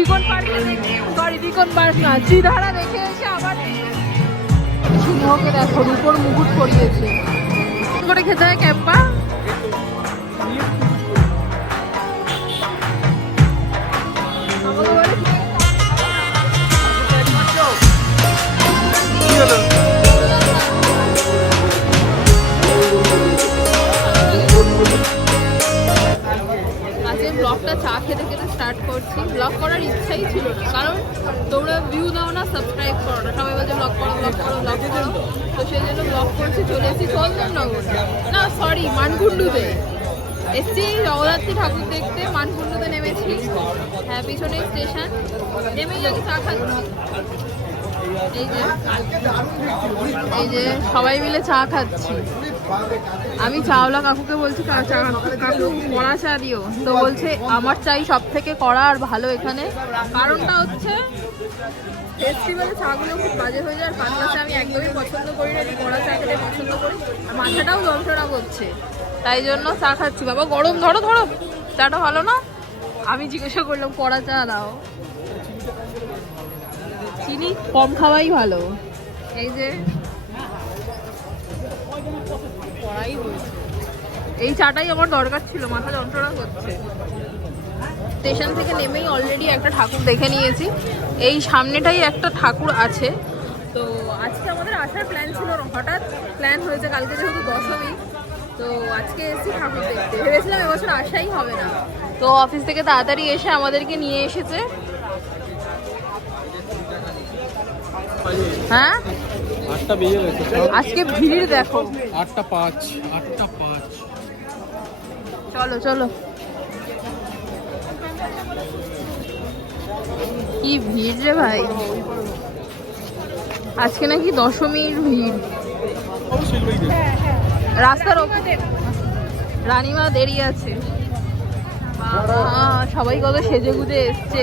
Beacon পার্কে sorry Beacon park না, ত্রিধারা এসে আবার সিংহকে দেখো, রূপর মুকুট পরিয়েছে। করে খেতে হয় ক্যাম্পা ব্লগটা চা খেতে খেতে স্টার্ট করছি। ব্লগ করার ইচ্ছাই ছিল না, কারণ তোমরা ভিউ দাও না সাবস্ক্রাইব করো না। সবাই বলছে ব্লগ করো ব্লগ করো ব্লগ করো। তো সেই জন্য ব্লগ করছি, চলে এসেছি চন্দননগর। না সরি মানকুণ্ডুতে। এসছি জগদ্ধাত্রী ঠাকুর দেখতে, মানকুণ্ডুতে নেমেছি। হ্যাঁ পিছনে স্টেশন নেমেই আগে চা খাচ্ছি এই যে এই যে সবাই মিলে চা খাচ্ছি। আমি চাওলা কাকুকে বলছি "কা- চা কাকু কড়া চা দিও। তো বলছে, আমার চাই সব থেকে কড়া আর ভালো এখানে। কারণটা হচ্ছে ফেস্টিভ্যালে চাগুলো খুব বাজে হয়ে যায়, আর পাতলা চা আমি একদমই পছন্দ করি না কড়া চা খেতে পছন্দ করি। মাথাটাও যন্ত্রণা করছে। তাই জন্য চা খাচ্ছি। বাবা, গরম, ধরো ধরো। চাটা ভালো না? আমি জিজ্ঞাসা করলাম, কড়া চা দাও। চিনি কম খাওয়াই ভালো। এই যে কড়াই হয়েছে। এই চাটাই আমার দরকার ছিল, মাথা যন্ত্রণা করছে স্টেশন থেকে নেমেই অলরেডি একটা ঠাকুর দেখে নিয়েছি। এই সামনেটাই একটা ঠাকুর আছে। তো আজকে আমাদের আসার প্ল্যান ছিল, হঠাৎ প্ল্যান হয়েছে, কালকে যেহেতু দশমী, তো আজকে এসেছি ঠাকুর দেখতে। ভেবেছিলাম এবছর আসাই হবে না। তো অফিস থেকে তাড়াতাড়ি এসে আমাদেরকে নিয়ে এসেছে। হ্যাঁ? আটটা বেজে গেছে। আজকে ভিড় দেখো। আটটা পাঁচ আটটা পাঁচ। চলো চলো। কি ভিড় রে ভাই। আজকে নাকি দশমীর ভিড়। রাস্তার ওপরে রানীমা দেরি আছে। সবাই কত সেজে গুজে এসছে।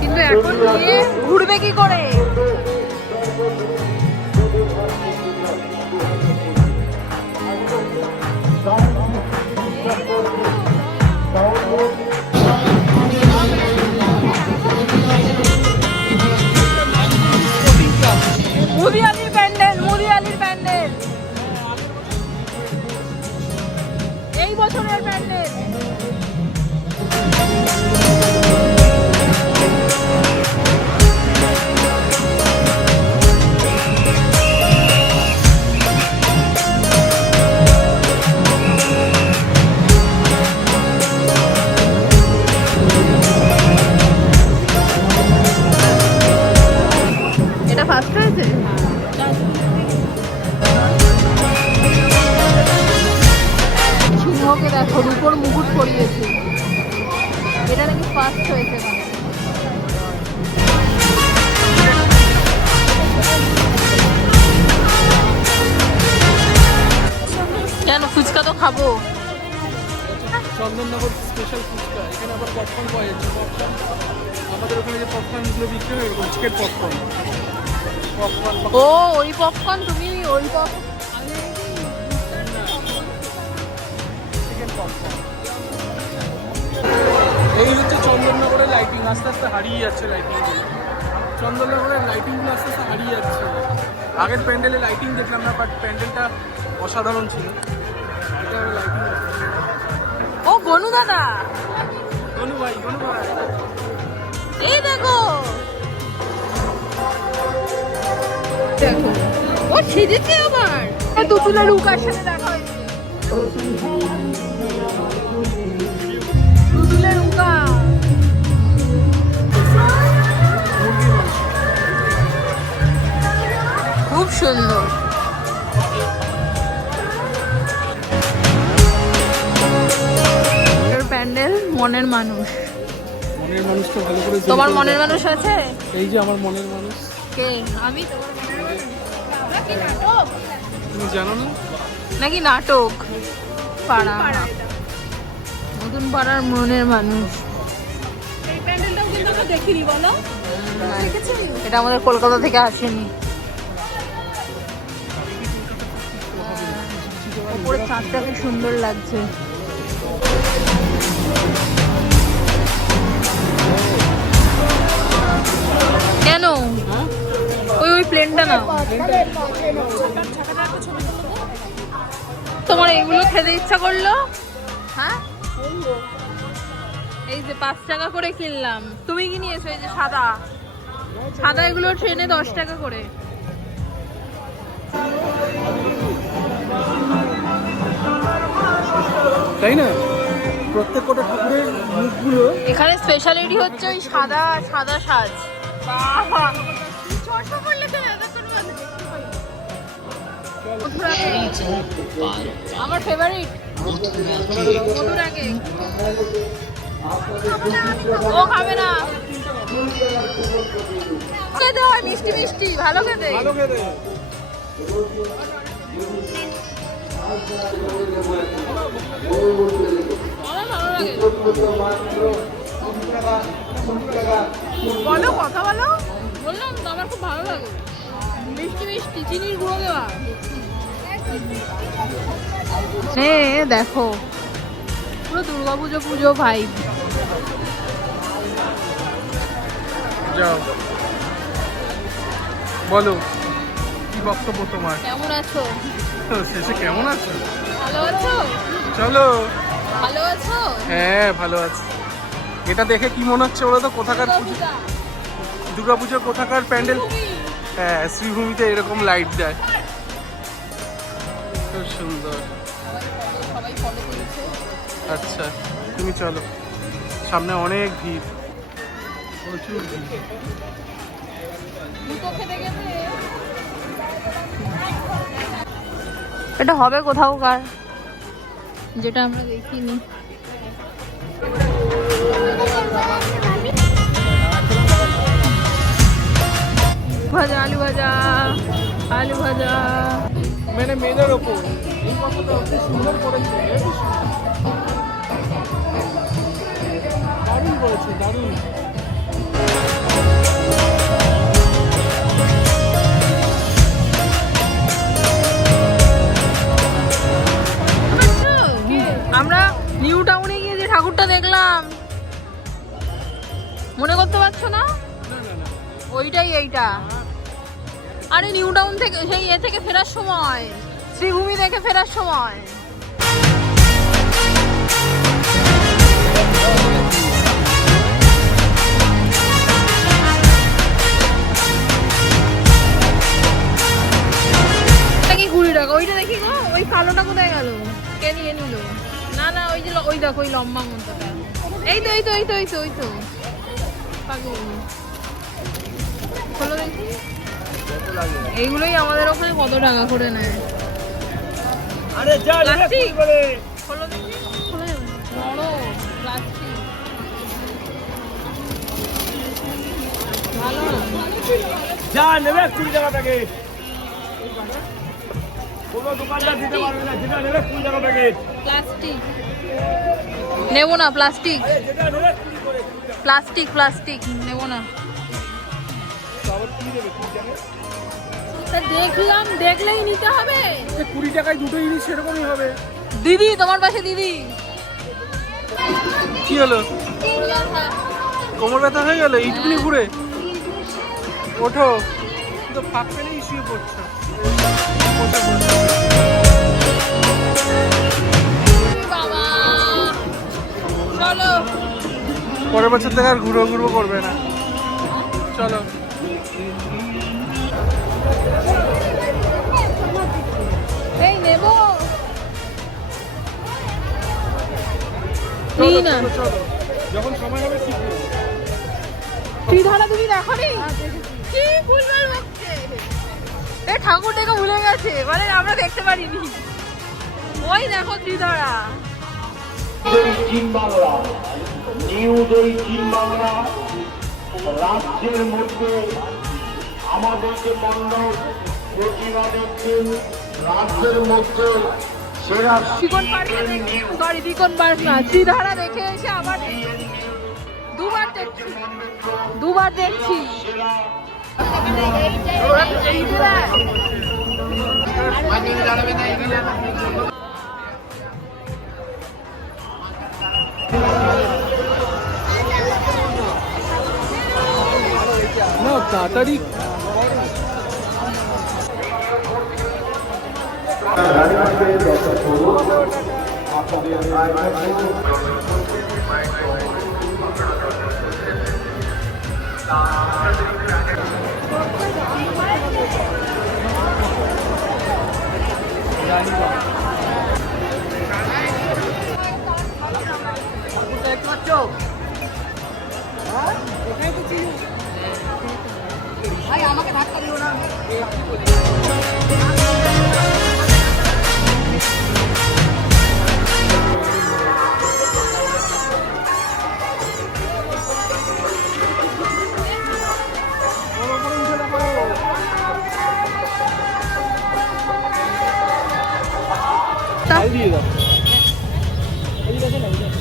কিন্তু এখন নিয়ে ঘুরবে কি করে? খাব চন্দননগর স্পেশাল ফুচকা এখানে আবার পপকর্ন পাওয়া যাচ্ছে। পপকর্ন আমাদের ওখানে যে পপকর্নগুলো বিক্রি হয় এরকম চিকেন পপকর্ন ও ওই পপকর্ন তুমি ওই পপ এই হচ্ছে চন্দননগরের লাইটিং আস্তে আস্তে হারিয়ে যাচ্ছে লাইটিং চন্দননগরের লাইটিংগুলো আস্তে আস্তে হারিয়ে যাচ্ছে। আগের প্যান্ডেলে লাইটিং দেখলাম না বাট প্যান্ডেলটা অসাধারণ ছিল। লাইটিং ও গনু দাদা। গনু ভাই গনু ভাই। এই দেখো। দেখো। ও সেদিকে আবার। হ্যাঁ, দুতুলা রুকার সাথে দেখা খুব সুন্দর। প্যান্ডেল মনের মানুষ। মনের মানুষটা ভালো করে তোমার মনের মানুষ আছে? এই যে আমার মনের মানুষ। কে? আমি তোমার মনের মানুষ? আমরা কি নাটক? তুমি জানো না? নাকি নাটক? পাড়া। নতুন পাড়ার মনের মানুষ। এটা আমাদের কলকাতা থেকে আসেনি। উপরে চাঁদটা কি সুন্দর লাগছে। কেন? ওই ওই প্লেনটা না তোমার এগুলো খেতে ইচ্ছা করল? হ্যাঁ? এই যে পাঁচ টাকা করে কিনলাম। তুমি কি নিয়েছো এই যে সাদা? সাদা এগুলো ট্রেনে দশ টাকা করে। তাই না? প্রত্যেক কটা ঠাকুরের মুখগুলো এখানে স্পেশালিটি হচ্ছে ওই সাদা সাদা সাজ। আমার ফেভারিট কেক ও খাবে না। খেতে হয় মিষ্টি মিষ্টি। ভালো খেতে। ভালো খেতে। ভালো লাগে। বলো কথা বলো। বললাম তো আমার খুব ভালো লাগে। মিষ্টি মিষ্টি চিনির গুঁড়ো দেওয়া। নে দেখো পুরো দুর্গাপুজো পুজো ভাই যাও। বলো কি বক্তব্য তোমার? কেমন আছো? তো শেষে কেমন আছো? ভালো আছো? চলো। ভালো আছো? হ্যাঁ ভালো আছি। এটা দেখে কি মনে হচ্ছে বলো তো কোথাকার পুজো দুর্গাপূজা। কোথাকার প্যান্ডেল হ্যাঁ শ্রীভূমিতে এরকম লাইট দেয়। খুব সুন্দর। সবাই ফলো করেছে আচ্ছা তুমি চলো। সামনে অনেক ভিড়। প্রচুর ভিড়। এটা হবে কোথাও কার? যেটা আমরা দেখিনি। ভাজা আলু ভাজা আলু ভাজা। মানে মেয়েদের ওপর। এই কথাটা খুব সুন্দর করেছে দারুণ করেছে দারুণ। আমরা নিউ টাউনে গিয়ে যে ঠাকুরটা দেখলাম মনে করতে পারছ না? ওইটাই এইটা। আরে নিউ টাউন থেকে, সেই এ থেকে ফেরার সময়। শ্রীভূমি থেকে ফেরার সময়। কুড়ি টাকা? ওইটা দেখি গো, ওই কালোটা কোথায় গেল? কে নিয়ে নিল? না না, ওই যে ওই দেখো, ওই লম্বা মন্তটা এই তো এই তো এই তো এই তো ওই তো। পাগল। খোলো দেখি। এইগুলোই আমাদের ওখানে কত টাকা করে নেয়? আরে যা প্লাস্টিক? খোলো দেখি। খোলা। বড় প্লাস্টিক। ভালো যা নেবে কুড়ি টাকা প্যাকেট। কোনো দোকানদার দিতে পারবে না যেটা নেবে কুড়ি টাকা প্যাকেট। প্লাস্টিক। নেব না প্লাস্টিক। Plastic plastic. নেব না। দেখলাম দেখলেই নিতে হবে। কুড়ি টাকায় দুটো জিনিস সেরকমই হবে। দিদি তোমার পাশে দিদি। কি হলো? কোমর ব্যথা হয়ে গেল? এইটুকুনি ঘুরে ওঠো। তো ফাঁক পেলেই শুয়ে পড়ছো। পরের বছর থেকে আর ঘুরো ঘুরো করবে না। চলো। নিই না। যখন সময় হবে ঠিক তুমি দেখো নি? কি বকছে এ ঠাকুর দেখে ভুলে গেছে। মানে আমরা দেখতে পারিনি। ওই দেখো ত্রিধরা। চীন বাংলা নিউজ এই চীন বাংলা রাজ্যের মধ্যে আমাদের যে মণ্ডল প্রতিভা দেখছেন রাজ্যের মধ্যে বিকন পার্কে দেখে এসে আবার দুবার দেখছি দুবার দেখছি। তাড়াতাড়ি দিয়ে দাও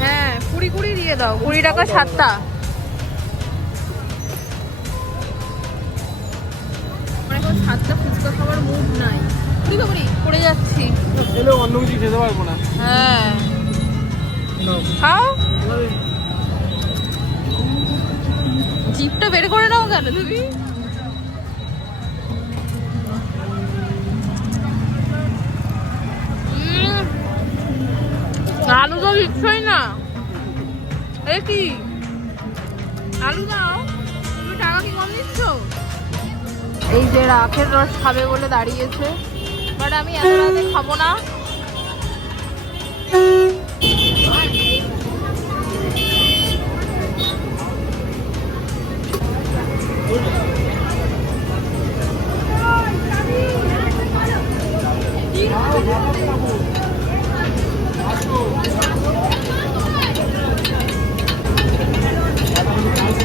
হ্যাঁ কুড়ি কুড়ি দিয়ে দাও কুড়ি টাকা সাতটা। সাতটা ফুচকা খাবার মুড নাই। কুড়ি বা কুড়ি পড়ে যাচ্ছি। খেলেও অন্য কিছু খেতে পারব না। হ্যাঁ। খাও। জিপটা বের করে নাও কেন তুমি আলু তো দিচ্ছই না। এ কি? আলু দাও। তুমি টাকা কি কম দিচ্ছ? এই যে রাখের রস খাবে বলে দাঁড়িয়েছে। বাট আমি এত রাতে খাব না। Saya akan berbagi.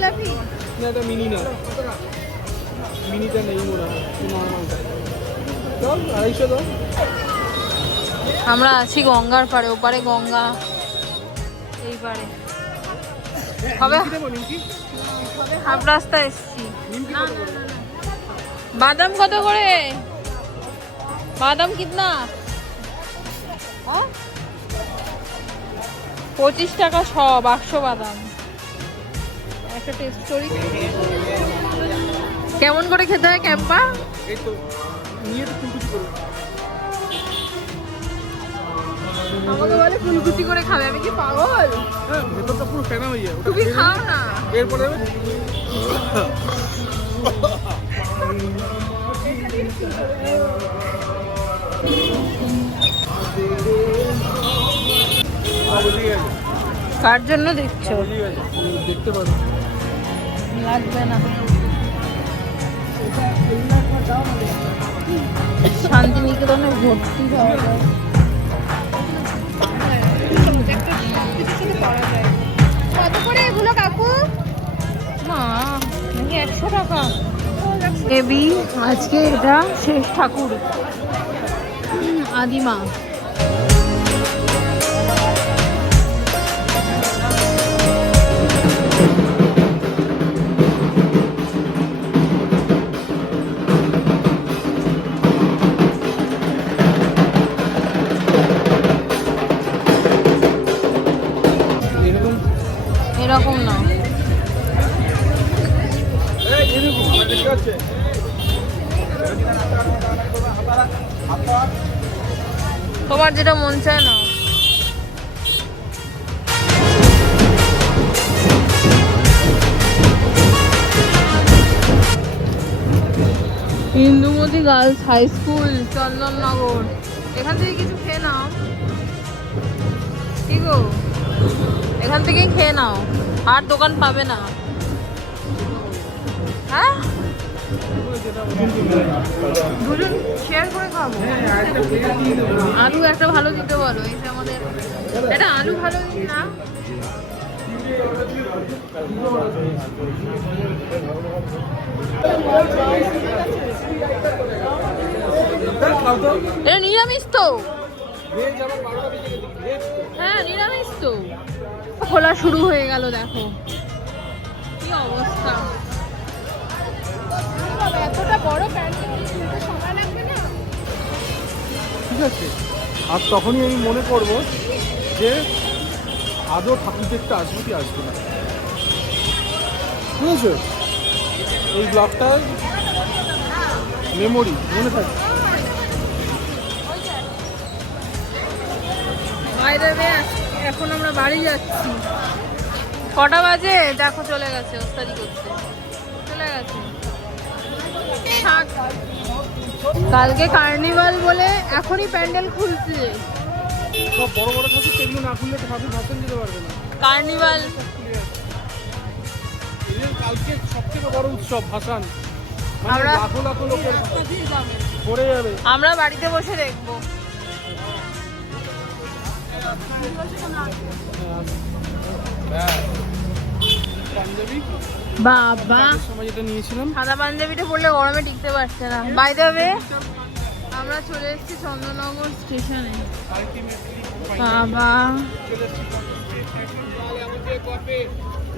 জিলাপি? না এটা মিনি না। মিনিটা নেই মনে হয় দাও আড়াইশো দাও। আমরা আছি গঙ্গার পাড়ে ওপারে গঙ্গা। এই পারে হবে? হাফ রাস্তা এসছি? বাদাম কত করে? বাদাম কিতনা? পঁচিশ টাকা শ বাক্স বাদাম। একটা টেস্ট করি কেমন করে খেতে হয় ক্যাম্পা? এই তো নিয়ে তো করব। আমাকে বলে ফুলকুচি করে খাবে আমি কি পাগল? হ্যাঁ ভেতরটা পুরো ফেনা হয়ে যায় ওটা তুমি খাও না। এরপরে বুঝে কার জন্য দেখছ? দেখতে পারো। লাগবে না। শান্তি ভর্তি খাওয়া যায়। কত করে এগুলো কাকু? নাকি একশো টাকা? দেবী আজকে এটা শেষ ঠাকুর। আদিমা। তোমার যেটা মন চায় না Indumati girls high school, Chandannagar. এখান থেকে কিছু খেয়ে নাও। কি গো? এখান থেকেই খেয়ে নাও। আর দোকান পাবে না। হ্যাঁ? শেয়ার করে খাব। আলু একটা ভালো বলো আমাদের এটা আলু ভালো না? এটা নিরামিষ তো। হ্যাঁ নিরামিষ তো। খোলা শুরু হয়ে গেল, দেখো। কি অবস্থা। এতটা বড় প্যান্ডেল কিনতে সময় লাগবে না? ঠিক আছে। আর তখনই আমি মনে করব যে আদৌ ঠাকুর দেখতে আসব কি আসবে না। বুঝেছ এই ব্লগটা মেমোরি মনে থাকে। এখন আমরা বাড়ি যাচ্ছি। কটা বাজে? দেখো চলে গেছে ওস্তাদি করতে চলে গেছে কালকে কার্নিভাল বলে এখনই প্যান্ডেল খুলছে। বড় বড় ঠাকুর তো না খুললে ঠাকুর ভাষণ দিতে পারবে না কার্নিভাল। কালকে সব বড় উৎসব ভাসান আমরা- লাখো লাখো লোকের পড়ে যাবে আমরা বাড়িতে বসে দেখব। পাঞ্জাবি বাবা। সময় যেটা নিয়েছিলাম। সাদা পাঞ্জাবিটা পরলে গরমে টিকতে পারছে না। By the way. আমরা চলে এসেছি চন্দননগর স্টেশনে। বাবা।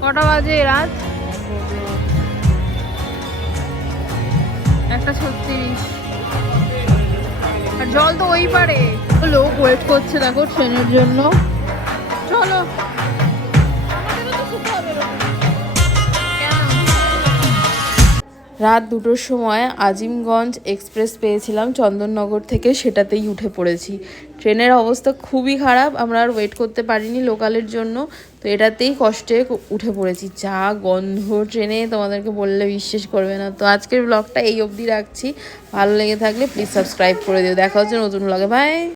কটা বাজে রাত? একটা ছত্রিশ। আর জল তো ওই পারে। লোক ওয়েট করছে দেখো ট্রেনের জন্য। চলো। রাত দুটোর সময় আজিমগঞ্জ এক্সপ্রেস পেয়েছিলাম, চন্দননগর থেকে সেটাতেই উঠে পড়েছি। ট্রেনের অবস্থা খুবই খারাপ, আমরা আর ওয়েট করতে পারিনি লোকালের জন্য, তো এটাতেই কষ্টে উঠে পড়েছি। যা গন্ধ ট্রেনে তোমাদেরকে বললে বিশ্বাস করবে না। তো আজকের ব্লগটা এই অবধি রাখছি। ভালো লেগে থাকলে প্লিজ সাবস্ক্রাইব করে দিও। দেখা হচ্ছে নতুন ব্লগে বাই